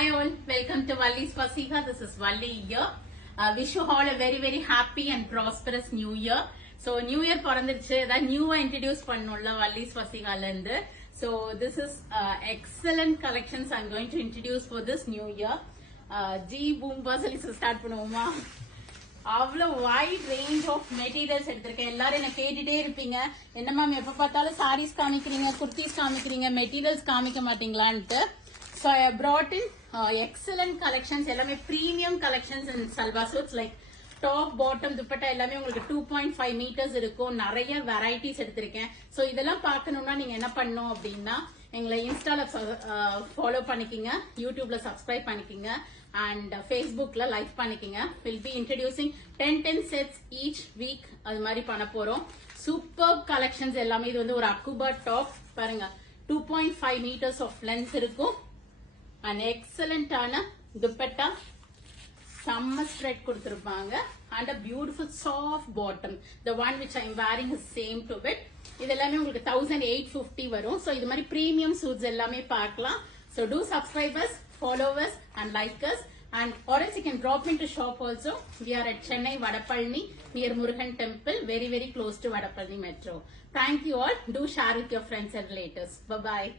Hi all, welcome to Valli's Vasika. This is Valli here. Wish you all a very happy and prosperous new year. So new year பொறந்துருச்சு that new introduce பண்ணோம்ல Valli's Vasikaல இருந்து. So this is excellent collections I'm going to introduce for this new year. G boom basali start பண்ணுவோமா? அவ்வளோ wide range of materials எடுத்திருக்கேன். எல்லாரும் என்ன கேட்டுட்டே இருப்பீங்க, என்ன மேம் எப்ப பார்த்தாலும் சாரீஸ் காமிக்கிறீங்க, குர்த்திஸ் காமிக்கிறீங்க, மெட்டீரியல்ஸ் காமிக்க மாட்டீங்களான்ட்டு. So I have brought in excellent collections. எல்லாமே premium collections in Salwa suits like top, bottom, dupatta எல்லாமே உங்களுக்கு 2.5 meters இருக்கும். நிறைய வெரைட்டிஸ் எடுத்திருக்கேன். So இதெல்லாம் பார்க்கணும்னா நீங்க என்ன பண்ணணும் அப்படின்னா எங்களை இன்ஸ்டால ஃபாலோ பண்ணிக்கிங்க, யூடியூப்ல சப்ஸ்கிரைப் பண்ணிக்கிங்க அண்ட் ஃபேஸ்புக்ல லைக் பண்ணிக்கிங்க. Will be introducing 10 sets each week. அது மாதிரி பண்ண போறோம். சூப்பர் கலெக்ஷன்ஸ் எல்லாமே. இது வந்து ஒரு அக்குபா டாப் பாருங்க, 2.5 meters ஆஃப் லென்த் இருக்கும். அண்ட் எக்ஸலண்டான துப்பட்டா, செம்ம ஸ்ப்ரெட் கொடுத்திருப்பாங்க and a beautiful soft bottom. The one which I am wearing is same to it. இது எல்லாமே உங்களுக்கு 1850 வரும். So இது மாதிரி பிரீமியம் சூட்ஸ் எல்லாமே பார்க்கலாம். So do subscribe us, follow us and like us, and or else you can drop into shop also. We are at Chennai Vadapalani near Murugan Temple, very close to Vadapalani Metro. Thank you all. Do share with your friends and relatives. Bye bye.